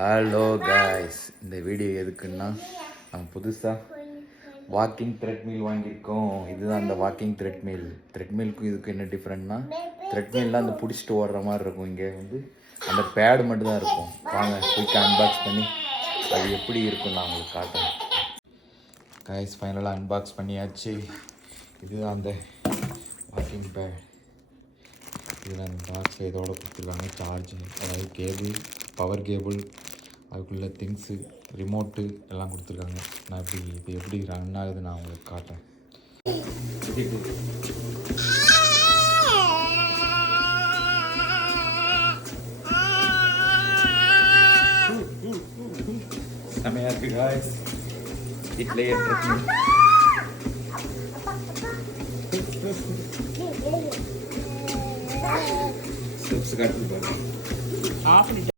Hello guys, இந்த video எதுக்குன்னா நம்ம புதுசாக வாக்கிங் த்ரெட்மில் வாங்கியிருக்கோம். இதுதான் அந்த வாக்கிங் த்ரெட்மில்க்கும் இதுக்கு என்ன டிஃப்ரெண்ட்னா, த்ரெட்மில்லாம் அந்த பிடிச்சிட்டு ஓடுற மாதிரி இருக்கும். இங்கே வந்து அந்த பேடு மட்டும் தான் இருக்கும். வாங்க குயிக்காக அன்பாக்ஸ் பண்ணி அது எப்படி இருக்கும் நான் உங்களுக்கு காட்டுறேன். காய்ஸ் ஃபைனலாக அன்பாக்ஸ் பண்ணியாச்சு. இதுதான் அந்த வாக்கிங் பேட். இதில் அந்த பாக்ஸில் இதோட கொடுத்துருக்காங்க சார்ஜ், அதாவது கேபிள், பவர் கேபிள், அதுக்குள்ளே திங்ஸு, ரிமோட்டு எல்லாம் கொடுத்துருக்காங்க. நான் இது எப்படி ரன் ஆகுது நான் உங்களுக்கு காட்டுறேன். செமையாக இருக்குது காய்ஸ். வீட்டில் ஏற்றுக்கு ஸ்டெப்ஸ் காட்டு பாருங்க.